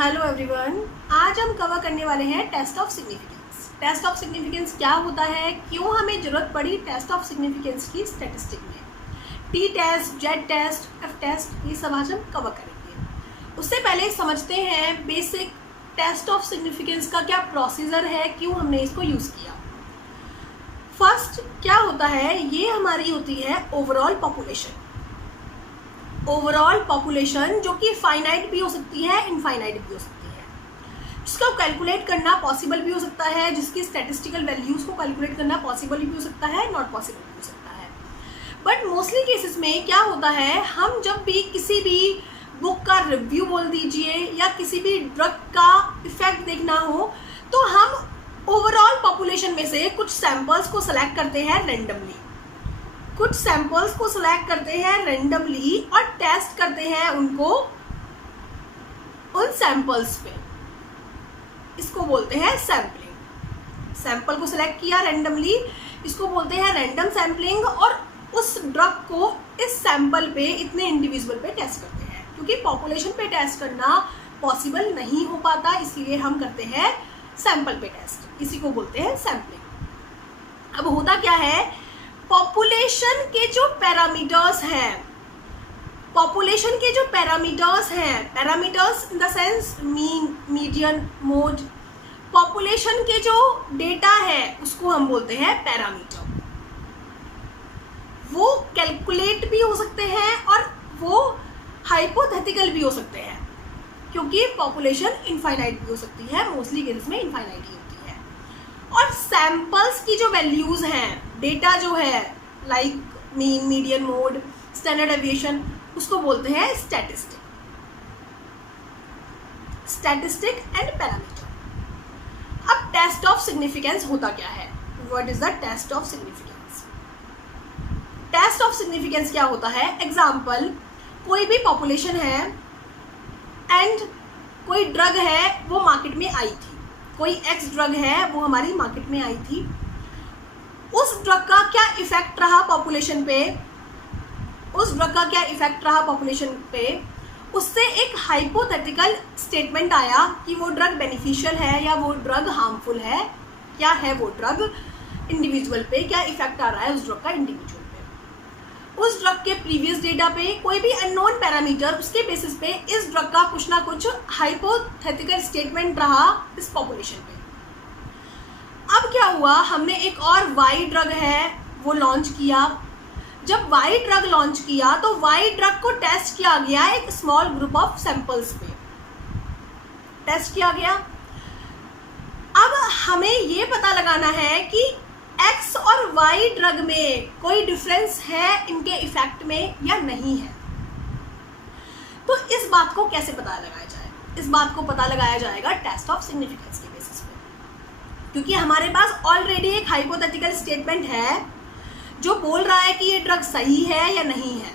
Hello everyone, आज हम cover करने वाले हैं test of significance. Test of significance क्या होता है, क्यों हमें ज़रूरत पड़ी टेस्ट ऑफ सिग्निफिकेंस की स्टैटिस्टिक में, T test, Z test, F test, ये सब आज हम कवर करेंगे। उससे पहले समझते हैं बेसिक टेस्ट ऑफ सिग्निफिकेंस का क्या प्रोसीजर है, क्यों हमने इसको यूज़ किया। फर्स्ट क्या होता है, ये हमारी होती है ओवरऑल पॉपुलेशन। ओवरऑल पॉपुलेशन जो कि फाइनाइट भी हो सकती है, इनफाइनाइट भी हो सकती है, जिसको कैलकुलेट करना पॉसिबल भी हो सकता है, जिसकी स्टैटिस्टिकल वैल्यूज़ को कैलकुलेट करना पॉसिबल भी हो सकता है, नॉट पॉसिबल भी हो सकता है। बट मोस्टली केसेस में क्या होता है, हम जब भी किसी भी बुक का रिव्यू बोल दीजिए या किसी भी ड्रग का इफेक्ट देखना हो, तो हम ओवरऑल पॉपुलेशन में से कुछ सैंपल्स को सेलेक्ट करते हैं रेंडमली, कुछ सैंपल्स को सिलेक्ट करते हैं रेंडमली और टेस्ट करते हैं उनको उन सैंपल्स पे। इसको बोलते हैं सैम्पलिंग। सैंपल को सिलेक्ट किया रेंडमली, इसको बोलते हैं रैंडम सैम्पलिंग, और उस ड्रग को इस सैंपल पे इतने इंडिविजुअल पे टेस्ट करते हैं। क्योंकि पॉपुलेशन पे टेस्ट करना पॉसिबल नहीं हो पाता, इसलिए हम करते हैं सैंपल पे टेस्ट। इसी को बोलते हैं सैम्पलिंग। अब होता क्या है, पॉपुलेशन के जो पैरामीटर्स हैं, पॉपुलेशन के जो पैरामीटर्स हैं, parameters in the sense mean, median, mode, population के जो डेटा है उसको हम बोलते हैं पैरामीटर। वो कैलकुलेट भी हो सकते हैं और वो हाइपोथेटिकल भी हो सकते हैं, क्योंकि पॉपुलेशन इनफाइनाइट भी हो सकती है, मोस्टली केसेस में इनफाइनाइट ही होती है। और सैंपल्स की जो वैल्यूज हैं, डेटा जो है like mean, median, mode, standard deviation, उसको बोलते हैं स्टैटिस्टिक। Statistic and parameter. अब टेस्ट ऑफ सिग्निफिकेंस होता क्या है, what is the test of significance. Test of significance क्या होता है, एग्जाम्पल, कोई भी पॉपुलेशन है एंड कोई ड्रग है वो मार्केट में आई थी, कोई एक्स ड्रग है वो हमारी मार्केट में आई थी, उस ड्रग का क्या इफेक्ट रहा पॉपुलेशन पे, उस ड्रग का क्या इफेक्ट रहा पॉपुलेशन पे, उससे एक हाइपोथेटिकल स्टेटमेंट आया कि वो ड्रग बेनिफिशियल है या वो ड्रग हार्मफुल है, क्या है वो ड्रग इंडिविजुअल पे, क्या इफेक्ट आ रहा है उस ड्रग का इंडिविजुअल पे। उस ड्रग के प्रीवियस डेटा पे कोई भी अननोन पैरामीटर, उसके बेसिस पे इस ड्रग का कुछ ना कुछ हाइपोथेटिकल स्टेटमेंट रहा इस पॉपुलेशन पे। अब क्या हुआ, हमने एक और वाई ड्रग है वो लॉन्च किया। जब वाई ड्रग लॉन्च किया तो वाई ड्रग को टेस्ट किया गया एक स्मॉल ग्रुप ऑफ सैंपल्स पे, टेस्ट किया गया। अब हमें ये पता लगाना है कि एक्स और वाई ड्रग में कोई डिफरेंस है इनके इफेक्ट में या नहीं है। तो इस बात को कैसे पता लगाया जाए, इस बात को पता लगाया जाएगा टेस्ट ऑफ सिग्निफिकेंस के बेसिस पे। क्योंकि हमारे पास ऑलरेडी एक हाइपोथेटिकल स्टेटमेंट है जो बोल रहा है कि ये ड्रग सही है या नहीं है,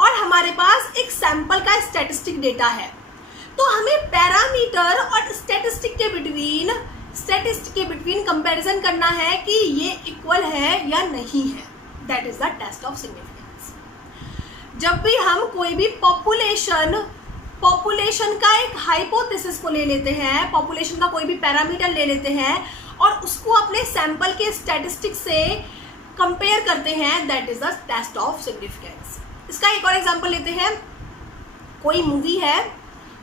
और हमारे पास एक सैंपल का स्टैटिस्टिक डेटा है। तो हमें पैरामीटर और स्टैटिस्टिक के बिटवीन कंपैरिजन करना है कि ये इक्वल है या नहीं है। That is the test of significance. जब भी हम कोई भी पॉपुलेशन का एक हाइपोथेसिस को ले लेते हैं, पॉपुलेशन का कोई भी पैरामीटर ले लेते हैं और उसको अपने सैंपल के स्टैटिस्टिक से कंपेयर करते हैं, that is the test of significance. इसका एक और एग्जांपल लेते हैं। कोई मूवी है,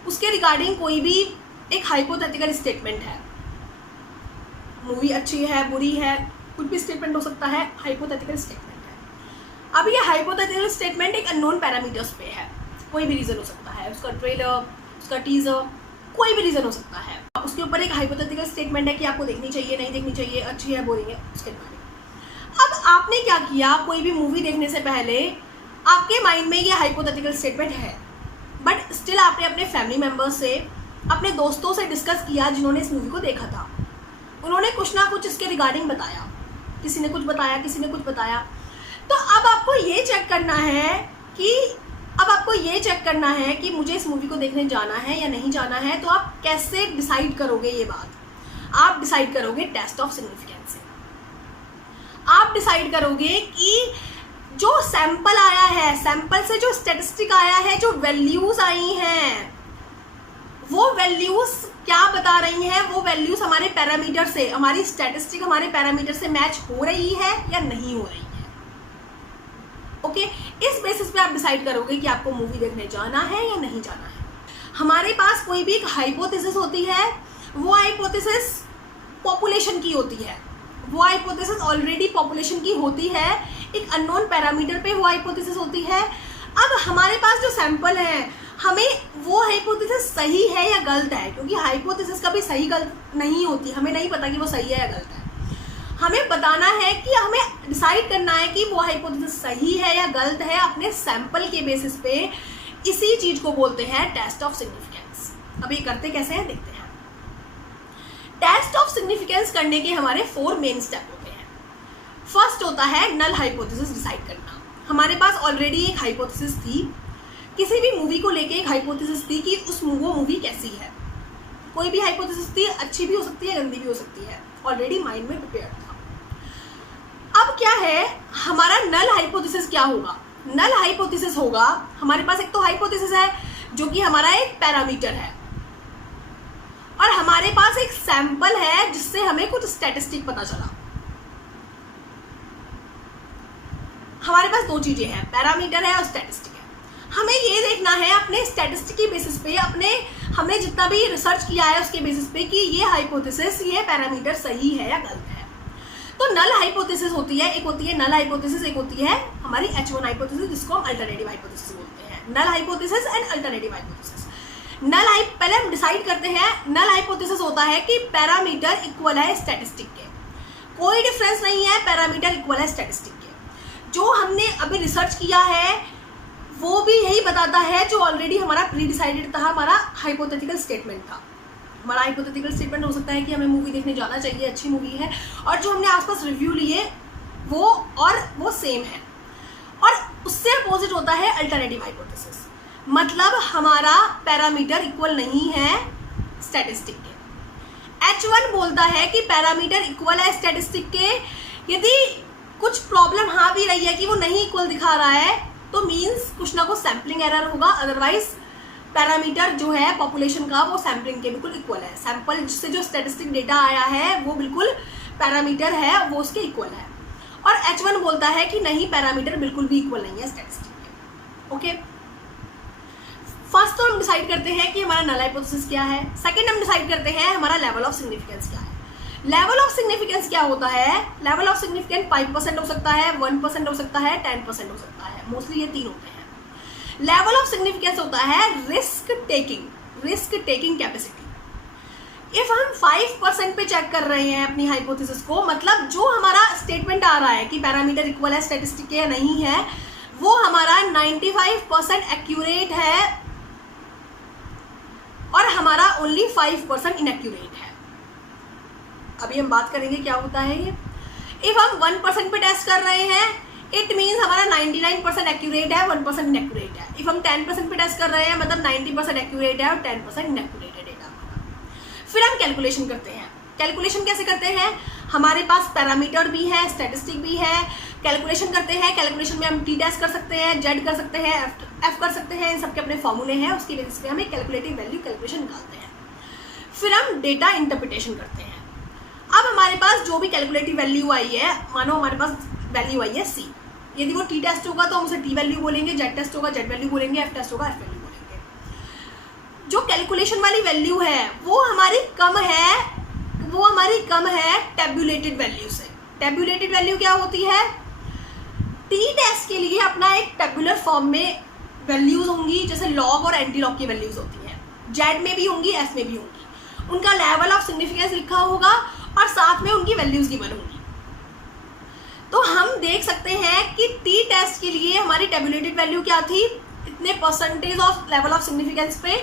उसके रिगार्डिंग कोई भी एक हाइपोथेटिकल स्टेटमेंट है, मूवी अच्छी है, बुरी है, कुछ भी स्टेटमेंट हो सकता है, हाइपोथेटिकल स्टेटमेंट है। अब ये हाइपोथेटिकल स्टेटमेंट एक अननोन पैरामीटर्स पे है, कोई भी रीज़न हो सकता है, उसका ट्रेलर, उसका टीजर, कोई भी रीज़न हो सकता है। उसके ऊपर एक हाइपोथेटिकल स्टेटमेंट है कि आपको देखनी चाहिए, नहीं देखनी चाहिए, अच्छी है, बोरिंग है, उसके बारे में। अब आपने क्या किया, कोई भी मूवी देखने से पहले आपके माइंड में ये हाइपोथेटिकल स्टेटमेंट है, बट स्टिल आपने अपने फैमिली मेम्बर्स से, अपने दोस्तों से डिस्कस किया जिन्होंने इस मूवी को देखा था। उन्होंने कुछ ना कुछ इसके रिगार्डिंग बताया, किसी ने कुछ बताया, किसी ने कुछ बताया। तो अब आपको ये चेक करना है कि मुझे इस मूवी को देखने जाना है या नहीं जाना है। तो आप कैसे डिसाइड करोगे ये बात, आप डिसाइड करोगे टेस्ट ऑफ सिग्निफिकेंस से। आप डिसाइड करोगे कि जो सैंपल आया है, सैंपल से जो स्टैटिस्टिक आया है, जो वैल्यूज आई हैं, वैल्यूज क्या बता रही हैं, वो वैल्यूज हमारे पैरामीटर से, हमारी स्टैटिस्टिक हमारे पैरामीटर से मैच हो रही है या नहीं हो रही है। ओके, इस बेसिस पे आप डिसाइड करोगे कि आपको मूवी देखने जाना है या नहीं जाना है। हमारे पास कोई भी एक हाइपोथेसिस होती है, वो हाइपोथेसिस पॉपुलेशन की होती है, वो हाइपोथेसिस ऑलरेडी पॉपुलेशन की होती है, एक अननोन पैरामीटर पे वो हाइपोथेसिस होती है। अब हमारे पास जो सैंपल है, हमें वो हाइपोथेसिस सही है या गलत है, क्योंकि हाइपोथेसिस कभी सही गलत नहीं होती, हमें नहीं पता कि वो सही है या गलत है। हमें बताना है कि हमें डिसाइड करना है कि वो हाइपोथेसिस सही है या गलत है अपने सैंपल के बेसिस पे। इसी चीज को बोलते हैं टेस्ट ऑफ सिग्निफिकेंस। अब ये करते कैसे हैं देखते हैं। टेस्ट ऑफ सिग्निफिकेंस करने के हमारे 4 मेन स्टेप होते हैं। फर्स्ट होता है नल हाइपोथेसिस डिसाइड करना। हमारे पास ऑलरेडी एक हाइपोथेसिस थी, किसी भी मूवी को लेके एक हाइपोथेसिस थी कि वो मूवी कैसी है। कोई भी हाइपोथेसिस थी, अच्छी भी हो सकती है, गंदी भी हो सकती है, ऑलरेडी माइंड में प्रिपेयर था। अब क्या है, हमारा नल हाइपोथेसिस क्या होगा। नल हाइपोथेसिस होगा, हमारे पास एक तो हाइपोथेसिस है जो कि हमारा एक पैरामीटर है, और हमारे पास एक सैंपल है जिससे हमें कुछ स्टैटिस्टिक पता चला। हमारे पास 2 चीजें हैं, पैरामीटर है और स्टैटिस्टिक है। हमें ये देखना है अपने स्टैटिस्टिक के बेसिस पे, हमने जितना भी रिसर्च किया है उसके बेसिस पे कि ये हाइपोथेसिस, ये पैरामीटर सही है या गलत है। तो नल हाइपोथेसिस होती है, एक होती है नल हाइपोथेसिस, एक होती है हमारी H1 हाइपोथेसिस, जिसको हम अल्टरनेटिव हाइपोथेसिस बोलते हैं। Null hypothesis and alternative hypothesis. पहले हम डिसाइड करते हैं, नल हाइपोथेसिस होता है कि पैरामीटर इक्वल है स्टैटिस्टिक के, कोई डिफरेंस नहीं है, पैरामीटर इक्वल है स्टैटिस्टिक के। जो हमने अभी रिसर्च किया है वो भी यही बताता है, जो ऑलरेडी हमारा प्री डिसाइडेड था, हमारा हाइपोथेटिकल स्टेटमेंट था। हमारा हाइपोथेटिकल स्टेटमेंट हो सकता है कि हमें मूवी देखने जाना चाहिए, अच्छी मूवी है, और जो हमने आसपास रिव्यू लिए वो सेम है। और उससे अपोजिट होता है अल्टरनेटिव हाइपोथेसिस, मतलब हमारा पैरामीटर इक्वल नहीं है स्टैटिस्टिक के। H1 बोलता है कि पैरामीटर इक्वल है स्टैटिस्टिक के। यदि कुछ प्रॉब्लम हाँ भी रही है कि वो नहीं इक्वल दिखा रहा है, तो मीन्स कुछ ना कुछ सैम्पलिंग एरर होगा, अदरवाइज पैरामीटर जो है पॉपुलेशन का वो सैम्पलिंग के बिल्कुल इक्वल है। सैंपल जिससे जो स्टैटिस्टिक डेटा आया है वो बिल्कुल पैरामीटर है, वो उसके इक्वल है। और H1 बोलता है कि नहीं, पैरामीटर बिल्कुल भी इक्वल नहीं है स्टैटिस्टिक के। ओके, फर्स्ट तो हम डिसाइड करते हैं कि हमारा नल हाइपोथेसिस क्या है। सेकंड हम डिसाइड करते हैं हमारा लेवल ऑफ सिग्निफिकेंस क्या है। लेवल ऑफ सिग्निफिकेंस क्या होता है, लेवल ऑफ सिग्निफिकेंस 5% हो सकता है, 1% हो सकता है, 10% हो सकता है, मोस्टली ये 3 होते हैं। लेवल ऑफ सिग्निफिकेंस होता है रिस्क टेकिंग कैपेसिटी। इफ हम 5% पे चेक कर रहे हैं अपनी हाइपोथेसिस को, मतलब जो हमारा स्टेटमेंट आ रहा है कि पैरामीटर इक्वल है स्टैटिस्टिक या नहीं है, वो हमारा 95% एक्यूरेट है और हमारा ओनली 5% इनएक्यूरेट है। अभी हम बात करेंगे क्या होता है ये। इफ हम 1% पे टेस्ट कर रहे हैं, इट मीन्स हमारा 99% एक्यूरेट है, 1% इनएक्यूरेट है। इफ हम 10% पे टेस्ट कर रहे हैं, मतलब 90% एक्यूरेट है और 10% इनएक्यूरेट है डेटा हमारा। फिर हम कैलकुलेशन करते हैं। कैलकुलेशन कैसे करते हैं, हमारे पास पैरामीटर भी है, स्टैटिस्टिक भी है, कैलकुलेशन करते हैं। कैलकुलेशन में हम टी टेस्ट कर सकते हैं, जेड कर सकते हैं, एफ कर सकते हैं, इन सबके अपने फॉर्मूले हैं, उसकी बेसिस पे हम एक कैलकुलेटिव वैल्यू कैलकुलेशन निकालते हैं। फिर हम डेटा इंटरप्रिटेशन करते हैं। अब हमारे पास जो भी कैलकुलेटिव वैल्यू आई है, मानो हमारे पास वैल्यू आई है सी, यदि वो टी टेस्ट होगा तो हम उसे टी वैल्यू बोलेंगे, जेड टेस्ट होगा जेड वैल्यू बोलेंगे, एफ टेस्ट होगा एफ वैल्यू बोलेंगे। जो कैलकुलेशन वाली वैल्यू है वो हमारी कम है टेबुलेटेड वैल्यू से। टेबुलेटेड वैल्यू क्या होती है, टी टेस्ट के लिए अपना एक टेबुलर फॉर्म में वैल्यूज होंगी, जैसे लॉग और एंटी लॉग की वैल्यूज होती हैं, जेड में भी होंगी, एफ में भी होंगी, उनका लेवल ऑफ सिग्निफिकेंस लिखा होगा और साथ में उनकी वैल्यूज गिवन होंगी। तो हम देख सकते हैं कि टी टेस्ट के लिए हमारी टेबुलेटेड वैल्यू क्या थी, इतने percentage of level of significance पे,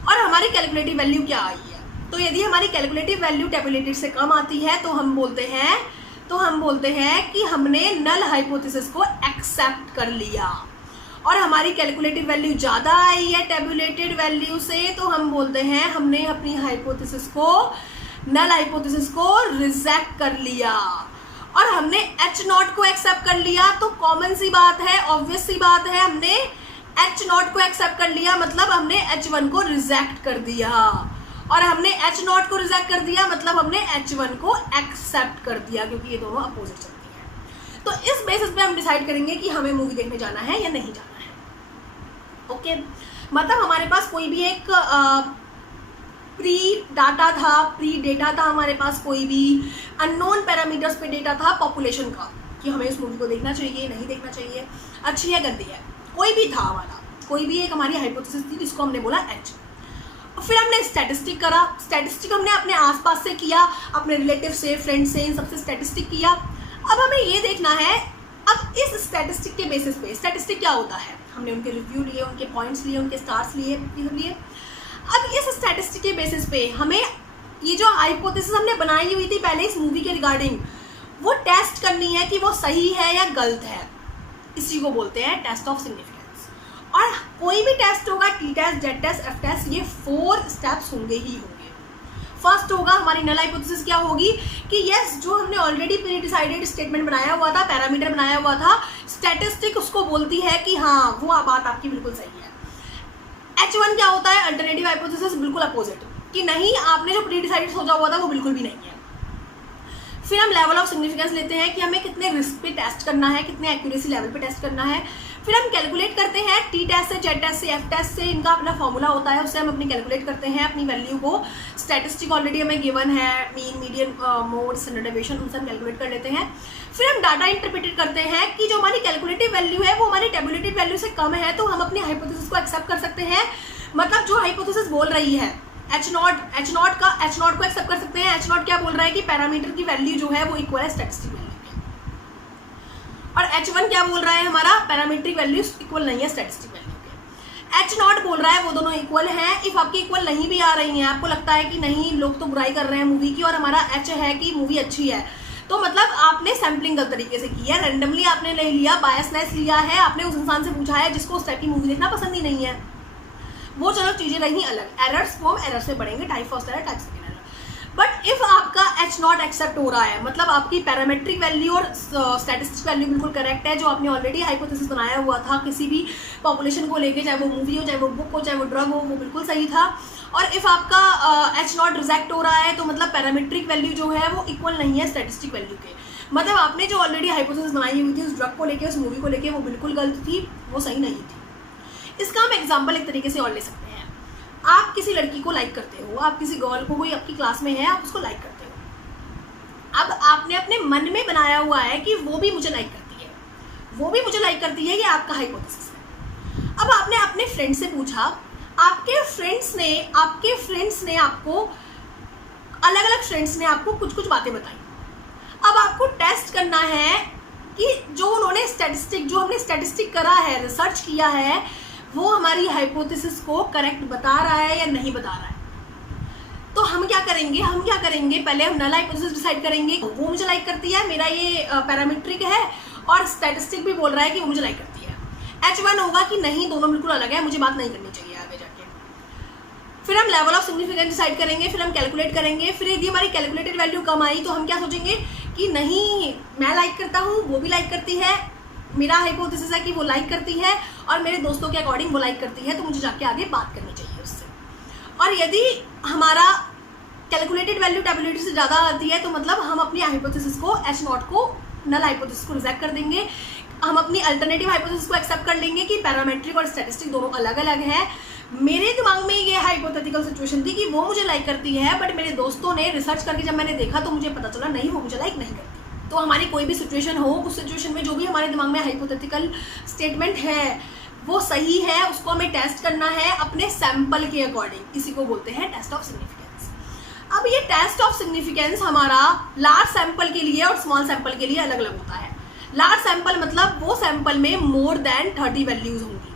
और हमारी कैलकुलेटिव वैल्यू क्या आई है। तो यदि हमारी कैलकुलेटिव वैल्यू टेबुलेटेड से कम आती है तो हम बोलते हैं कि हमने नल हाइपोथेसिस को एक्सेप्ट कर लिया, और हमारी कैलकुलेटिव वैल्यू ज़्यादा आई है टेबुलेटेड वैल्यू से, तो हम बोलते हैं हमने अपनी हाइपोथेसिस को, नल हाइपोथेसिस को रिजेक्ट कर लिया। और हमने H0 को एक्सेप्ट कर लिया, तो कॉमन सी बात है, ऑब्वियस सी बात है, हमने H0 को एक्सेप्ट कर लिया, मतलब हमने H1 को रिजेक्ट कर दिया। और हमने H0 को रिजेक्ट कर दिया, मतलब हमने H1 को एक्सेप्ट कर दिया, क्योंकि ये दोनों अपोजिट चलती हैं। तो इस बेसिस पे हम डिसाइड करेंगे कि हमें मूवी देखने जाना है या नहीं जाना है। ओके, मतलब हमारे पास कोई भी एक प्री डेटा था हमारे पास, कोई भी अननोन पैरामीटर्स पे डेटा था पॉपुलेशन का, कि हमें इस मूवी को देखना चाहिए नहीं देखना चाहिए, अच्छी है गंदी है, कोई भी था हमारा, कोई भी एक हमारी हाइपोथेसिस थी जिसको हमने बोला H। फिर हमने स्टैटिस्टिक करा, स्टैटिस्टिक हमने अपने आसपास से किया, अपने रिलेटिव से, फ्रेंड से, इन सबसे स्टैटिस्टिक किया। अब हमें ये देखना है, अब इस स्टैटिस्टिक के बेसिस पे, स्टैटिस्टिक क्या होता है, हमने उनके रिव्यू लिए, उनके पॉइंट्स लिए, उनके स्टार्स लिए, ये सब लिए। अब इस स्टैटिस्टिक के बेसिस पे हमें ये जो हाइपोथेसिस हमने बनाई हुई थी पहले इस मूवी के रिगार्डिंग, वो टेस्ट करनी है कि वो सही है या गलत है। इसी को बोलते हैं टेस्ट ऑफ सिग्निफिकेंस। और कोई भी टेस्ट होगा, T test, Z test, F test, ये 4 स्टेप्स होंगे ही होंगे। फर्स्ट होगा हमारी नल हाइपोथेसिस, क्या होगी कि यस, जो हमने ऑलरेडी प्री डिसाइडेड स्टेटमेंट बनाया हुआ था, पैरामीटर बनाया हुआ था, स्टैटिस्टिक उसको बोलती है कि हाँ वो बात आपकी बिल्कुल सही है। H1 क्या होता है, अल्टरनेटिव हाइपोथेसिस, बिल्कुल अपोजिट, कि नहीं आपने जो प्री डिसाइडेड सोचा हुआ था वो बिल्कुल भी नहीं है। फिर हम लेवल ऑफ सिग्निफिकेंस लेते हैं कि हमें कितने रिस्क पे टेस्ट करना है, कितने एक्यूरेसी लेवल पे टेस्ट करना है। फिर हम कैलकुलेट करते हैं, टी टेस्ट से, जेड टेस्ट से, एफ टेस्ट से, इनका अपना फॉर्मूला होता है, उससे हम अपनी कैलकुलेट करते हैं अपनी वैल्यू को। स्टैटिस्टिक ऑलरेडी हमें गिवन है, mean, median, mode, standard deviation, उनसे हम कैलकुलेट कर लेते हैं। फिर हम डाटा इंटरप्रेट करते हैं कि जो हमारी कैलकुलेटिव वैल्यू है वो हमारी टेबुलेटिव वैल्यू से कम है, तो हम अपनी हाइपोथेसिस को एक्सेप्ट कर सकते हैं। मतलब जो हाइपोथेसिस बोल रही है H0 को एक्सेप्ट कर सकते हैं। H0 क्या बोल रहा है कि पैरामीटर की वैल्यू जो है वो इक्वल है स्टैटिस्टिक वैल्यू के, और H1 क्या बोल रहा है, हमारा पैरामीट्रिक वैल्यू इक्वल नहीं है स्टैटिस्टिक वैल्यू के। H0 बोल रहा है वो दोनों इक्वल हैं। इफ आपकी इक्वल नहीं भी आ रही हैं, आपको लगता है कि नहीं लोग तो बुराई कर रहे हैं मूवी की, और हमारा H है कि मूवी अच्छी है, तो मतलब आपने सैम्पलिंग गलत तरीके से की है, रैंडमली आपने ले लिया, बायसनेस लिया है, आपने उस इंसान से पूछा है जिसको उस टाइप की मूवी देखना पसंद ही नहीं है। वो चलो चीजें रही अलग, एरर्स वो एरर्स में बढ़ेंगे, type first error, type second error. But if आपका H0 एक्सेप्ट हो रहा है, मतलब आपकी पैरामेट्रिक वैल्यू और स्टैटिस्टिक वैल्यू बिल्कुल करेक्ट है, जो आपने ऑलरेडी हाइपोथेसिस बनाया हुआ था किसी भी पॉपुलेशन को लेके, चाहे वो मूवी हो, चाहे वो बुक हो, चाहे वो ड्रग हो, वो बिल्कुल सही था। और इफ आपका H0 रिजेक्ट हो रहा है, तो मतलब पैरामेट्रिक वैल्यू जो है वो इक्वल नहीं है स्टैटिस्टिक वैल्यू के, मतलब आपने जो ऑलरेडी हाइपोथेसिस बनाई हुई थी उस ड्रग को लेके, उस मूवी को लेके, वो बिल्कुल गलत थी, वो सही नहीं थी। इसका हम एग्जाम्पल एक तरीके से और ले सकते हैं। आप किसी लड़की को लाइक करते हो, आप किसी गर्ल को, कोई आपकी क्लास में है, आप उसको लाइक करते हो। अब आपने अपने मन में बनाया हुआ है कि वो भी मुझे लाइक करती है, वो भी मुझे लाइक करती है, ये आपका हाइपोथेसिस है। अब आपने अपने फ्रेंड से पूछा, आपके फ्रेंड्स ने आपको, अलग अलग फ्रेंड्स ने आपको कुछ कुछ बातें बताई। अब आपको टेस्ट करना है कि जो उन्होंने जो हमने स्टैटिस्टिक करा है, रिसर्च किया है, वो हमारी हाइपोथेसिस को करेक्ट बता रहा है या नहीं बता रहा है। तो हम क्या करेंगे, पहले हम नल हाइपोथेसिस डिसाइड करेंगे, वो मुझे लाइक करती है, मेरा ये पैरामीट्रिक है, और स्टैटिस्टिक भी बोल रहा है कि वो मुझे लाइक करती है। H1 होगा कि नहीं, दोनों बिल्कुल अलग है, मुझे बात नहीं करनी चाहिए आगे जाके। फिर हम लेवल ऑफ सिग्निफिकेंस डिसाइड करेंगे, फिर हम कैलकुलेट करेंगे। फिर यदि हमारी कैलकुलेटेड वैल्यू कम आई तो हम क्या सोचेंगे कि नहीं, मैं लाइक करता हूँ, वो भी लाइक करती है, मेरा हाइपोथेसिस है कि वो लाइक करती है, और मेरे दोस्तों के अकॉर्डिंग वो लाइक करती है, तो मुझे जाके आगे बात करनी चाहिए उससे। और यदि हमारा कैलकुलेटेड वैल्यू टेबुलेटेड से ज़्यादा आती है, तो मतलब हम अपनी हाइपोथेसिस को, H0 को, नल हाइपोथेसिस को रिजेक्ट कर देंगे। हम अपनी अल्टरनेटिव हाइपोथेसिस को एक्सेप्ट कर लेंगे कि पैरामेट्रिक और स्टैटिस्टिक दोनों अलग अलग है। मेरे दिमाग में ये हाइपोथेटिकल सिचुएशन थी कि वो मुझे लाइक करती है, बट मेरे दोस्तों ने रिसर्च करके जब मैंने देखा तो मुझे पता चला नहीं, वो मुझे लाइक नहीं करती। तो हमारी कोई भी सिचुएशन हो, उस सिचुएशन में जो भी हमारे दिमाग में हाइपोथेटिकल स्टेटमेंट है वो सही है, उसको हमें टेस्ट करना है अपने सैंपल के अकॉर्डिंग। इसी को बोलते हैं टेस्ट ऑफ सिग्निफिकेंस। अब ये टेस्ट ऑफ सिग्निफिकेंस हमारा लार्ज सैंपल के लिए और स्मॉल सैंपल के लिए अलग अलग होता है। लार्ज सैंपल मतलब वो सैंपल में मोर देन 30 वैल्यूज होंगी,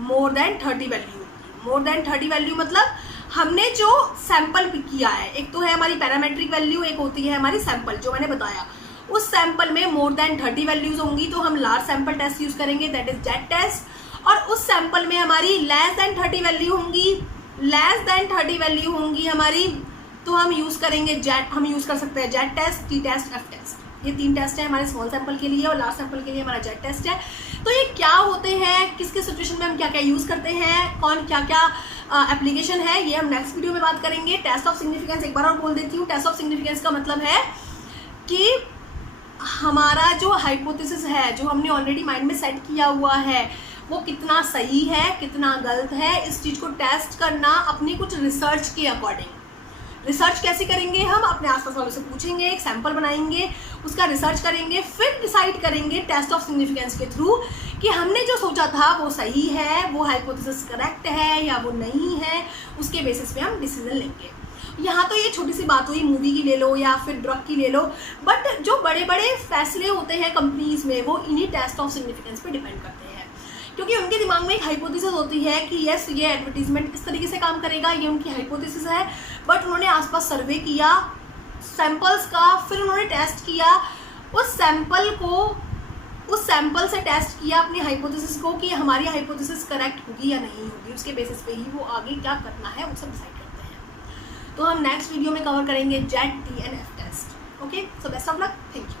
मोर देन 30 वैल्यू मतलब हमने जो सैंपल पिक किया है, एक तो है हमारी पैरामेट्रिक वैल्यू, एक होती है हमारी सैंपल जो मैंने बताया, उस सैंपल में मोर देन 30 वैल्यूज होंगी, तो हम लार्ज सैंपल टेस्ट यूज करेंगे, दैट इज जेड टेस्ट। और उस सैंपल में हमारी लेस देन 30 वैल्यू होंगी हमारी, तो हम यूज करेंगे जेड, हम यूज कर सकते हैं Z test, T test, F test. ये 3 टेस्ट है हमारे स्मॉल सैंपल के लिए और लार्ज सैंपल के लिए हमारा जेड टेस्ट है। तो ये क्या होते हैं, किस किस सिचुएशन में हम क्या क्या यूज़ करते हैं, कौन क्या क्या एप्लीकेशन है, ये हम नेक्स्ट वीडियो में बात करेंगे। टेस्ट ऑफ सिग्निफिकेंस एक बार और बोल देती हूँ। टेस्ट ऑफ सिग्निफिकेंस का मतलब है कि हमारा जो हाइपोथेसिस है, जो हमने ऑलरेडी माइंड में सेट किया हुआ है, वो कितना सही है कितना गलत है, इस चीज़ को टेस्ट करना अपनी कुछ रिसर्च के अकॉर्डिंग। रिसर्च कैसे करेंगे, हम अपने आसपास वालों से पूछेंगे, एक सैंपल बनाएंगे, उसका रिसर्च करेंगे, फिर डिसाइड करेंगे टेस्ट ऑफ सिग्निफिकेंस के थ्रू कि हमने जो सोचा था वो सही है, वो हाइपोथेसिस करेक्ट है या वो नहीं है। उसके बेसिस पे हम डिसीजन लेंगे। यहाँ तो ये छोटी सी बात हुई, मूवी की ले लो या फिर ड्रग की ले लो, बट जो बड़े बड़े फैसले होते हैं कंपनीज में वो इन्हीं टेस्ट ऑफ सिग्निफिकेंस पे डिपेंड करते हैं, क्योंकि उनके दिमाग में एक हाइपोथेसिस होती है कि यस ये एडवर्टीजमेंट इस तरीके से काम करेगा, ये उनकी हाइपोथेसिस है। बट उन्होंने आसपास सर्वे किया सैंपल्स का, फिर उन्होंने टेस्ट किया उस सैंपल से टेस्ट किया अपनी हाइपोथेसिस को कि हमारी हाइपोथेसिस करेक्ट होगी या नहीं होगी। उसके बेसिस पे ही वो आगे क्या करना है वो सब डिसाइड करते हैं। तो हम नेक्स्ट वीडियो में कवर करेंगे Z, T and F test. Okay, so best of luck, thank you.